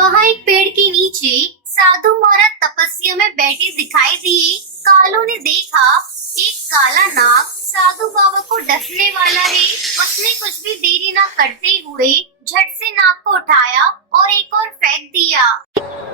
वहाँ एक पेड़ के नीचे साधु महाराज तपस्या में बैठे दिखाई दिए। कालू ने देखा एक काला नाग साधु बाबा को डसने वाला है। उसने कुछ भी देरी न करते हुए झट से नाग को उठाया और एक और फेंक दिया।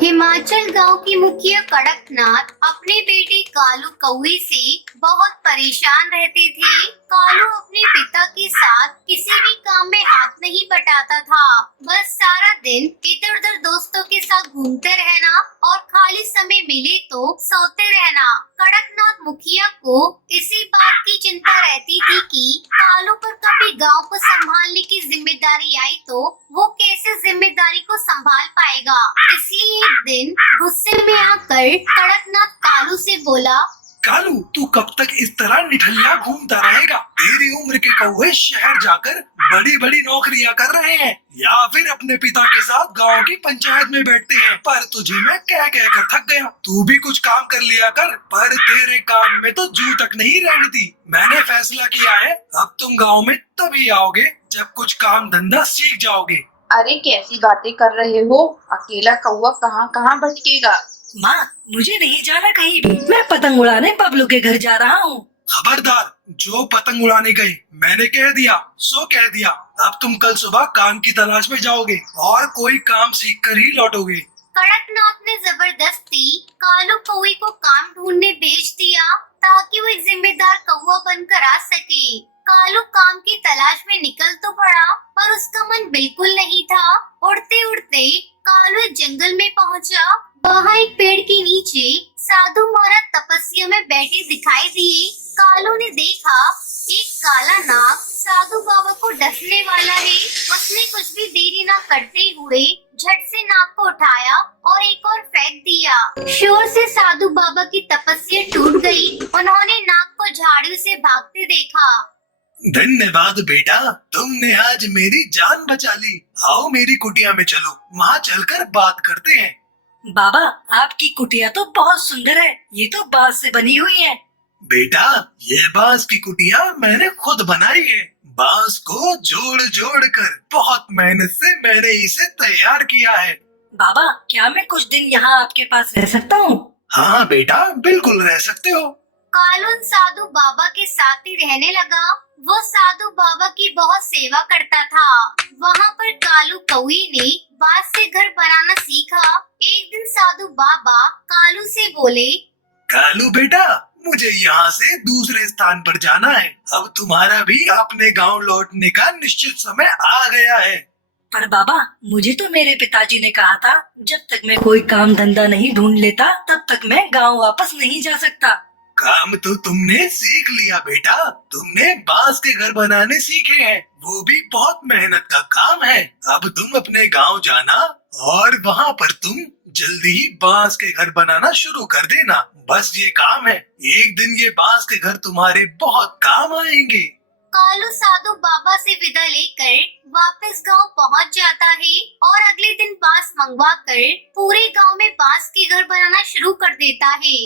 हिमाचल गांव की मुखिया कड़कनाथ अपने बेटे कालू कौवे से बहुत परेशान रहते थे। कालू अपने पिता के साथ किसी भी काम में हाथ नहीं बटाता था, बस सारा दिन इधर उधर दोस्तों के साथ घूमते रहना और खाली समय मिले तो सोते रहना। कड़कनाथ मुखिया को इसी बात की चिंता रहती थी कि कालू पर कभी गांव को संभालने की जिम्मेदारी आई तो वो कैसे जिम्मेदारी को संभाल पाएगा। इसलिए एक दिन गुस्से में आकर कड़कनाथ कालू से बोला, कालू, तू कब तक इस तरह निठल्ला घूमता रहेगा? तेरी उम्र के कौवे शहर जाकर बड़ी बड़ी नौकरियां कर रहे हैं या फिर अपने पिता के साथ गांव की पंचायत में बैठते हैं। पर तुझे मैं कह कह कर थक गया। तू भी कुछ काम कर लिया कर। पर तेरे काम में तो जू तक नहीं रहनी थी। मैंने फैसला किया है, अब तुम गाँव में तभी आओगे जब कुछ काम धंधा सीख जाओगे। अरे कैसी बातें कर रहे हो? अकेला कौवा कहाँ कहाँ भटकेगा। माँ, मुझे नहीं जाना कहीं भी। मैं पतंग उड़ाने बबलू के घर जा रहा हूँ। खबरदार, जो पतंग उड़ाने गए मैंने कह दिया सो कह दिया। अब तुम कल सुबह काम की तलाश में जाओगे और कोई काम सीख कर ही लौटोगे। कड़कनाथ ने जबरदस्ती कालू कौवे को काम ढूंढने भेज दिया ताकि वो एक जिम्मेदार कौवा बनकर आ सके। कालू काम की तलाश में निकल तो पड़ा, पर उसका मन बिल्कुल नहीं था। उड़ते उड़ते कालू एक जंगल में पहुंचा। वहाँ एक पेड़ के नीचे साधु महाराज तपस्या में बैठे दिखाई दिए। कालू ने देखा एक काला नाग साधु बाबा को डसने वाला है। उसने कुछ भी देरी न करते हुए झट से नाग को उठाया और एक और फेंक दिया। शोर से साधु बाबा की तपस्या टूट गई। उन्होंने नाग को झाड़ियों से भागते देखा। धन्यवाद बेटा, तुमने आज मेरी जान बचा ली। आओ मेरी कुटिया में चलो, वहाँ चलकर बात करते हैं। बाबा, आपकी कुटिया तो बहुत सुंदर है। ये तो बांस से बनी हुई है। बेटा, ये बांस की कुटिया मैंने खुद बनाई है। बांस को जोड़ जोड़ कर बहुत मेहनत से मैंने इसे तैयार किया है। बाबा, क्या मैं कुछ दिन यहाँ आपके पास रह सकता हूँ? हाँ बेटा, बिल्कुल रह सकते हो। कालू साधु बाबा के साथ ही रहने लगा। वो साधु बाबा की बहुत सेवा करता था। वहाँ पर कालू कौवे ने बांस से घर बनाना सीखा। एक दिन साधु बाबा कालू से बोले, कालू बेटा, मुझे यहाँ से दूसरे स्थान पर जाना है। अब तुम्हारा भी अपने गांव लौटने का निश्चित समय आ गया है। पर बाबा, मुझे तो मेरे पिताजी ने कहा था जब तक मैं कोई काम धंधा नहीं ढूंढ लेता तब तक मैं गांव वापस नहीं जा सकता। काम तो तुमने सीख लिया बेटा। तुमने बांस के घर बनाने सीखे हैं, वो भी बहुत मेहनत का काम है। अब तुम अपने गांव जाना और वहाँ पर तुम जल्दी ही बांस के घर बनाना शुरू कर देना। बस ये काम है। एक दिन ये बांस के घर तुम्हारे बहुत काम आएंगे। कालू साधु बाबा से विदा लेकर वापस गांव पहुंच जाता है और अगले दिन बांस मंगवा कर पूरे गांव में बांस के घर बनाना शुरू कर देता है।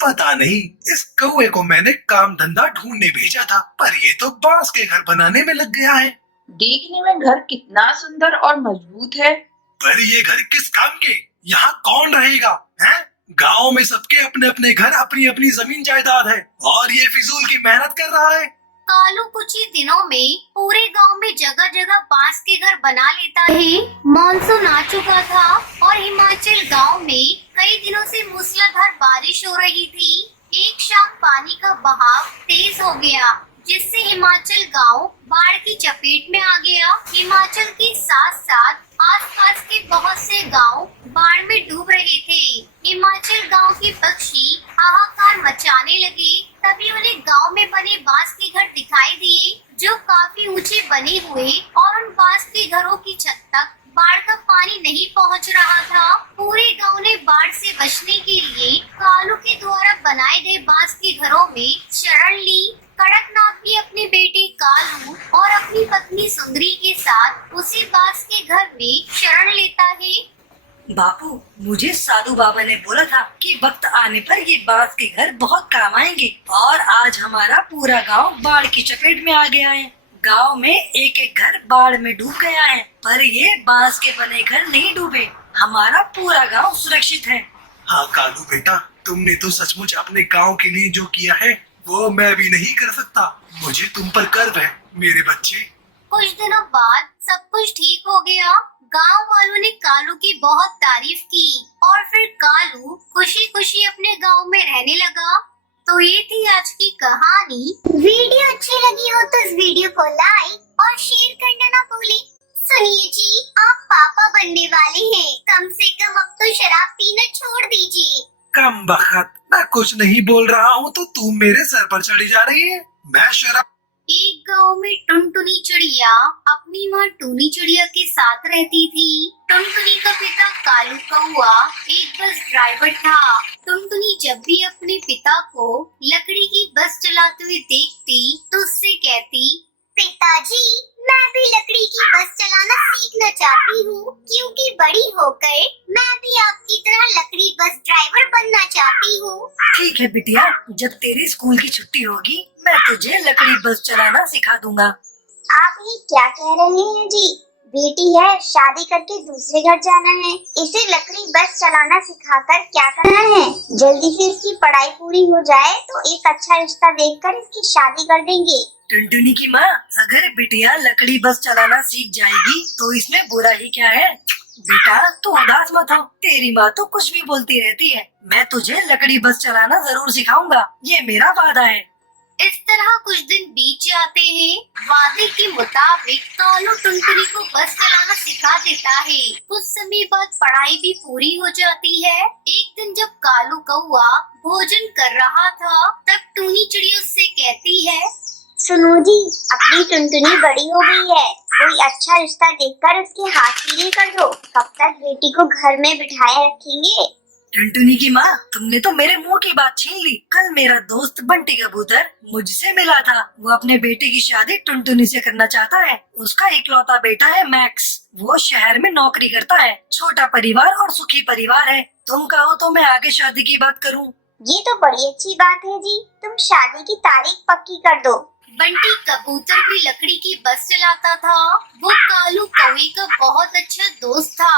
पता नहीं इस कौवे को मैंने काम धंधा ढूंढने भेजा था, पर ये तो बांस के घर बनाने में लग गया है। देखने में घर कितना सुंदर और मजबूत है। पर ये घर किस काम के? यहाँ कौन रहेगा? हैं? गांव में सबके अपने अपने घर, अपनी अपनी जमीन जायदाद है और ये फिजूल की मेहनत कर रहा है। कालू कुछ ही दिनों में पूरे गांव में जगह जगह बांस के घर बना लेता है। मानसून आ चुका था और हिमाचल गांव में कई दिनों से मूसलाधार बारिश हो रही थी। एक शाम पानी का बहाव तेज हो गया, जिससे हिमाचल गांव बाढ़ की चपेट में आ गया। हिमाचल के साथ साथ आसपास के बहुत से गांव बाढ़ में डूब रहे थे। हिमाचल गांव के पक्षी हाहाकार मचाने लगे। तभी उन्हें गांव में बने बांस के घर दिखाई दिए, जो काफी ऊंचे बने हुए और उन बांस के घरों की छत तक बाढ़ का पानी नहीं पहुंच रहा था। पूरे गांव ने बाढ़ से बचने के लिए कालू के द्वारा बनाए गए बांस के घरों में शरण ली। कड़कनाथ भी अपने बेटे कालू और अपनी पत्नी सुंदरी के साथ उसी बांस के घर में शरण लेता है। बापू, मुझे साधु बाबा ने बोला था कि वक्त आने पर ये बांस के घर बहुत काम आएंगे और आज हमारा पूरा गांव बाढ़ की चपेट में आ गया है। गांव में एक एक घर बाढ़ में डूब गया है, पर ये बांस के बने घर नहीं डूबे। हमारा पूरा गांव सुरक्षित है। हाँ कालू बेटा, तुमने तो सचमुच अपने गांव के लिए जो किया है वो मैं भी नहीं कर सकता। मुझे तुम पर गर्व है मेरे बच्चे। कुछ दिनों बाद सब कुछ ठीक हो गया। गांव वालों ने कालू की बहुत तारीफ की और फिर कालू खुशी खुशी अपने गांव में रहने लगा। तो ये थी आज की कहानी। वीडियो अच्छी लगी हो तो इस वीडियो को लाइक और शेयर करना ना भूलें। सुनिए जी, आप पापा बनने वाले हैं, कम से कम अब तो शराब पीना छोड़ दीजिए। कम बखत, मैं कुछ नहीं बोल रहा हूँ तो तुम मेरे सर पर चढ़ी जा रही है। मैं शराब। एक गांव में टुनटुनी चिड़िया अपनी माँ टूनी चिड़िया के साथ रहती थी। टुनटुनी का पिता कालू कौआ एक बस ड्राइवर था। टुनटुनी जब भी अपने पिता को लकड़ी की बस चलाते हुए देखती तो उससे कहती, पिताजी मैं भी लकड़ी की बस चलाना सीखना चाहती हूँ, क्योंकि बड़ी होकर मैं भी आपकी तरह लकड़ी बस ड्राइवर बनना चाहती हूँ। ठीक है बिटिया, जब तेरी स्कूल की छुट्टी होगी मैं तुझे लकड़ी बस चलाना सिखा दूंगा। आप ये क्या कह रहे हैं जी? बेटी है, शादी करके दूसरे घर जाना है, इसे लकड़ी बस चलाना सिखाकर क्या करना है? जल्दी से इसकी पढ़ाई पूरी हो जाए तो एक अच्छा रिश्ता देखकर इसकी शादी कर देंगे। टुनटुनी की माँ, अगर बिटिया लकड़ी बस चलाना सीख जाएगी तो इसमें बुरा ही क्या है? बेटा तू उदास मत हो, तेरी माँ तो कुछ भी बोलती रहती है। मैं तुझे लकड़ी बस चलाना जरूर सिखाऊंगा, ये मेरा वादा है। इस तरह कुछ दिन बीत जाते हैं। वादे के मुताबिक कालू टुनटुनी को बस चलाना सिखा देता है। कुछ समय बाद पढ़ाई भी पूरी हो जाती है। एक दिन जब कालू कौआ भोजन कर रहा था तब टूनी चिड़िया उससे कहती है, सुनो जी, अपनी टुनटुनी बड़ी हो गई है, कोई अच्छा रिश्ता देखकर उसके हाथ पीले कर दो। कब तक बेटी को घर में बिठाए रखेंगे? टुनटुनी की माँ, तुमने तो मेरे मुंह की बात छीन ली। कल मेरा दोस्त बंटी कबूतर मुझसे मिला था। वो अपने बेटे की शादी टुनटुनी से करना चाहता है। उसका इकलौता बेटा है मैक्स। वो शहर में नौकरी करता है। छोटा परिवार और सुखी परिवार है। तुम कहो तो मैं आगे शादी की बात करूँ। ये तो बड़ी अच्छी बात है जी, तुम शादी की तारीख पक्की कर दो। बंटी कबूतर भी लकड़ी की बस चलाता था। वो कालू कौवे का बहुत अच्छा दोस्त था।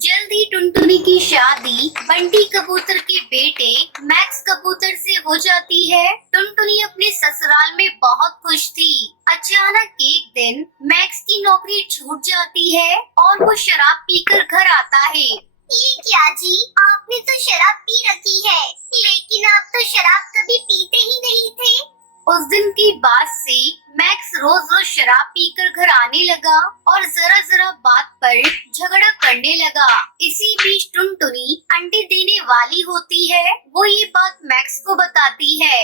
जल्द ही टुनटुनी की शादी बंटी कबूतर के बेटे मैक्स कबूतर से हो जाती है। टुनटुनी अपने ससुराल में बहुत खुश थी। अचानक एक दिन मैक्स की नौकरी छूट जाती है और वो शराब पीकर घर आता है। ये क्या जी, आपने तो शराब पी रखी है, लेकिन आप तो शराब कभी पीते ही नहीं थे। उस दिन की बाद से मैक्स रोज रोज शराब पीकर घर आने लगा और जरा जरा बात पर झगड़ा करने लगा। इसी बीच टुनटुनी अंडे देने वाली होती है। वो ये बात मैक्स को बताती है।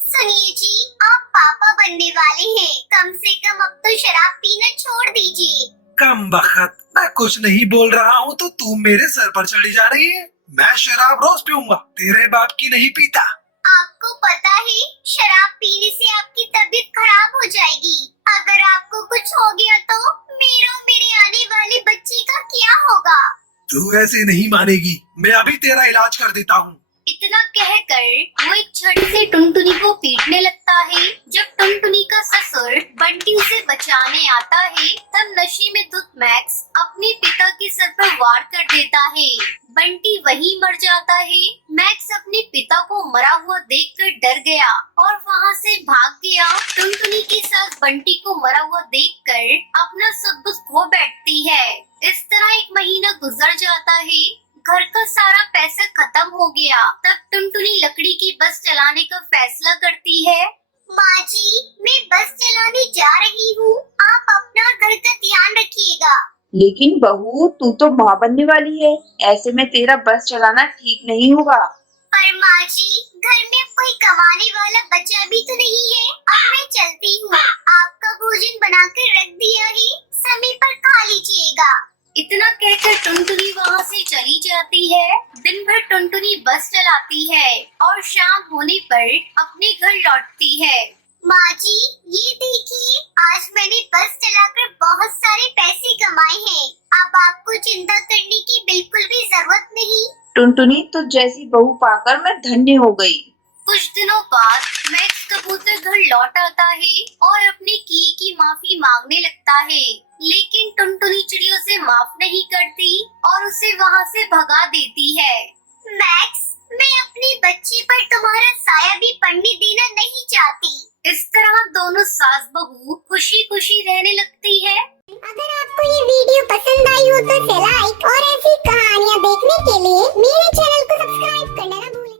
सुनिए जी, आप पापा बनने वाले हैं, कम से कम अब तो शराब पीना छोड़ दीजिए। कम बखत, मैं कुछ नहीं बोल रहा हूँ तो तुम मेरे सर पर चढ़ी जा रही है। मैं शराब रोज पीऊंगा, तेरे बाप की नहीं पीता। आपको पता है, शराब पीने से आपकी तबीयत खराब हो जाएगी। अगर आपको कुछ हो गया तो मेरा और मेरे आने वाले बच्चे का क्या होगा? तू ऐसे नहीं मानेगी, मैं अभी तेरा इलाज कर देता हूँ। इतना कहकर वो एक छड़ी से टुनटुनी को पीटने लगता है। जब टुनटुनी का ससुर बंटी उसे बचाने आता है तब नशे में धुत मैक्स अपने पिता के सर पर वार कर देता है। बंटी वहीं मर जाता है। मैक्स अपने पिता को मरा हुआ देखकर डर गया और वहाँ से भाग गया। टुनटुनी के साथ बंटी को मरा हुआ देखकर अपना सब कुछ खो बैठती है। इस तरह एक महीना गुजर जाता है। घर का सारा पैसा खत्म हो गया। तब टुनटुनी लकड़ी की बस चलाने का फैसला करती है। माँ जी, मैं बस चलाने जा रही हूँ, आप अपना घर का ध्यान रखिएगा। लेकिन बहू, तू तो माँ बनने वाली है, ऐसे में तेरा बस चलाना ठीक नहीं होगा। पर माँ जी, घर में कोई कमाने वाला बच्चा भी तो नहीं है। अब मैं चलती हूँ, आपका भोजन बनाकर रख दिया है, समय पर खा लीजिएगा। इतना कहकर टुनटुनी वहाँ से चली जाती है। दिन भर टुनटुनी बस चलाती है और शाम होने पर अपने घर लौटती है। माँ जी, ये देखिए, आज मैंने बस चलाकर बहुत सारे पैसे कमाए हैं। अब आपको चिंता करने की बिल्कुल भी जरूरत नहीं। टुनटुनी तो जैसी बहू पाकर मैं धन्य हो गई। कुछ दिनों बाद मैक्स कबूतर घर लौट आता है और अपने किए की माफी मांगने लगता है। लेकिन टुनटुनी चिड़ियों से माफ नहीं करती और उसे वहाँ से भगा देती है। मैक्स, मैं अपनी बच्ची पर तुम्हारा साया भी पड़ने देना नहीं चाहती। इस तरह दोनों सास बहू खुशी खुशी रहने लगती है। अगर आपको ये वीडियो पसंद आई हो तो इसे लाइक